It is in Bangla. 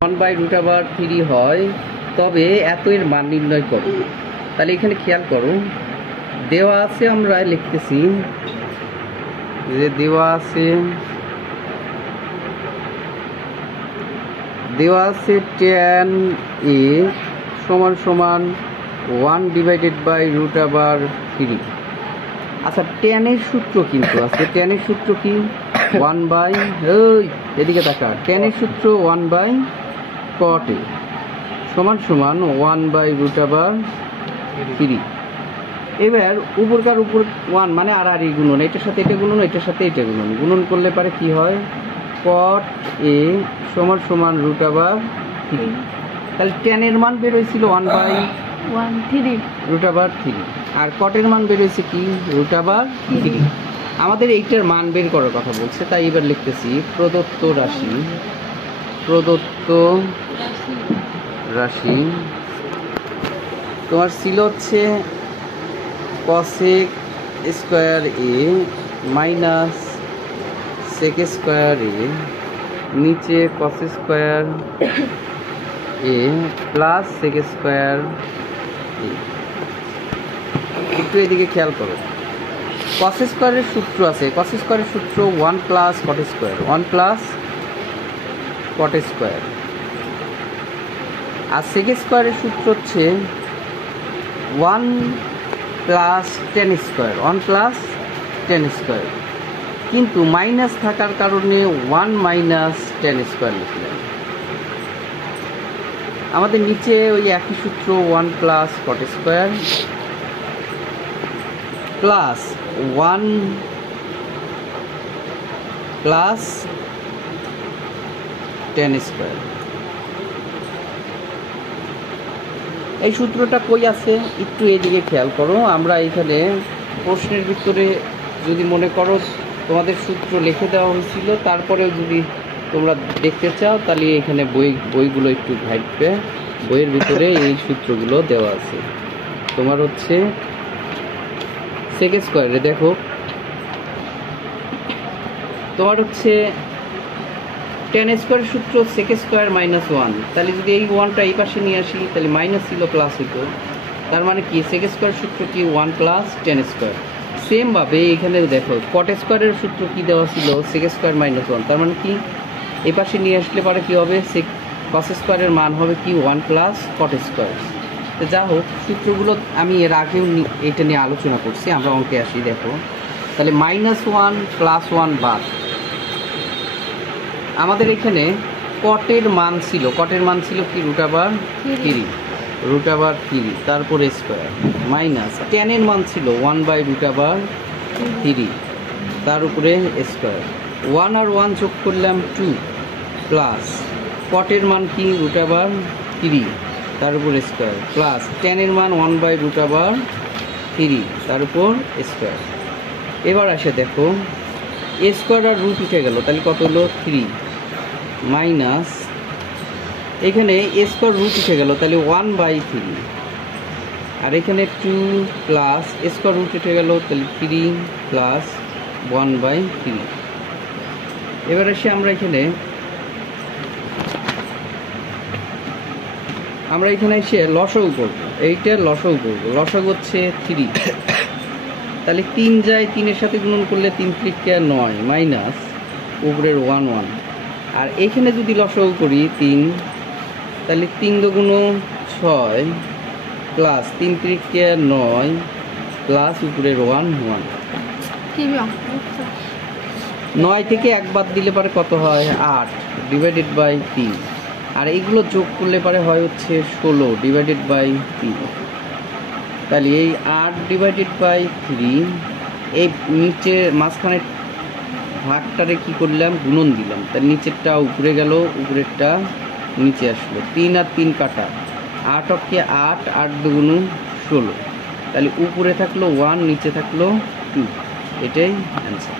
1/√3 হয়, তবে এত এর মান নির্ণয় করো। তাহলে এখানে খেয়াল করো, দেওয়া আছে, আমরা লিখতেছি যে দেওয়া আছে tan a সমান সমান 1/√3। আচ্ছা, tan এর সূত্র কিন্তু আছে। tan এর সূত্র কি? এদিকে তাকা। tan এর সূত্র 1/cot a সমান সমান 1/√3। এবার উপরকার উপর 1 মানে আর গুণন, এটার সাথে এটা গুণন, এটার সাথে এটা গুণন, গুণন করলে পারে কি হয়? cot a সমান সমান √3। তাহলে tan এর মান বের হয়েছিল 1/√3, আর cot এর মান বের হয়েছে কি? √3। আমাদের এইটার মান বের করার কথা বলছে, তাই এবার লিখতেছি প্রদত্ত রাশি তোমার ছিল হচ্ছে cosec square a minus sec square a, নিচে cos square a plus sec square a। একটু এদিকে খেয়াল করো, cos স্কয়ারের সূত্র আছে। cos স্কয়ারের সূত্র 1 plus cot square, 1 plus cot square. আর sec স্কয়ারের সূত্র হচ্ছে 1 plus tan square, 1 plus tan square. কিন্তু মাইনাস থাকার কারণে 1 মাইনাস tan স্কয়ার লিখলাম। আমাদের নিচে ওই একই সূত্র 1 plus cot square plus 1 plus tan square. এই সূত্রটা কই আছে একটু এদিকে খেয়াল করো। আমরা এখানে প্রশ্নের ভিতরে যদি মনে করো তোমাদের সূত্র লিখে দেওয়া হয়েছিল, তারপরেও যদি তোমরা দেখতে চাও তাহলে এখানে বইগুলো একটু ঘাটবে, বইয়ের ভিতরে এই সূত্রগুলো দেওয়া আছে। তোমার হচ্ছে sec স্কয়ারে দেখো, তোমার হচ্ছে tan স্কয়ারের সূত্র sec স্কয়ার মাইনাস 1। তাহলে যদি এই 1টা এই পাশে নিয়ে আসি তাহলে মাইনাস ছিল প্লাস হতো। তার মানে কি sec স্কয়ারের সূত্র কি 1 প্লাস tan স্কয়ার। সেম ভাবে এখানে দেখো cot স্কয়ারের সূত্র কি দেওয়া ছিল sec স্কয়ার মাইনাস 1। তার মানে কি এই পাশে নিয়ে আসলে পরে কি হবে? cos স্কয়ারের মান হবে কি 1 প্লাস cot স্কয়ার। তো যা হোক, সূত্রগুলো আমি এর আগেও এটা নিয়ে আলোচনা করছি। আমরা অঙ্কে আসি, দেখো তাহলে -1 প্লাস 1 বাদ। আমাদের এখানে কটের মান ছিল কি √3, তারপরে স্কয়ার মাইনাস tan এর মান ছিল 1/√3, তার উপরে স্কয়ার। 1 আর 1 যোগ করলাম 2 প্লাস কটের মান কি √3, তার উপর স্কয়ার প্লাস tan এর মান 1/√3, তার উপর স্কয়ার। এবার আসে দেখো স্কয়ার আর রুট উঠে গেল, তাহলে কত হলো 3 মাইনাস এখানে স্কয়ার রুট উঠে গেল, তাহলে 1/3, আর এখানে 2 প্লাস স্কয়ার রুট উঠে গেল, তাহলে 3 প্লাস 1/3। এবার আসি আমরা এখানে এসে লসাগু করবো। এইটার লসাগু করবো। লসাগু হচ্ছে 3, তাহলে 3 যায় 3-এর সাথে গুণন করলে 3 × 9 মাইনাস উপরের 1 1। আর এখানে যদি লসাগু করি 3, তাহলে 3 দুগুণ 6 প্লাস 3 × 9 প্লাস উপরের 1 1। 9 থেকে 1 বাদ দিলে পরে কত হয়? 8/3। আর এইগুলো যোগ করলে পরে হয় হচ্ছে 16/3। তাহলে এই 8/3 এই নিচে মাঝখানে ভাগটারে কি করলাম? গুণন দিলাম। তার নিচেরটা উপরে গেল, উপরেরটা নিচে আসলো। 3 আর 3 কাটা, 8 অক্ষে 8, 8 দুগুণ 16। তাহলে উপরে থাকলো 1, নিচে থাকলো 2। এটাই অ্যান্সার।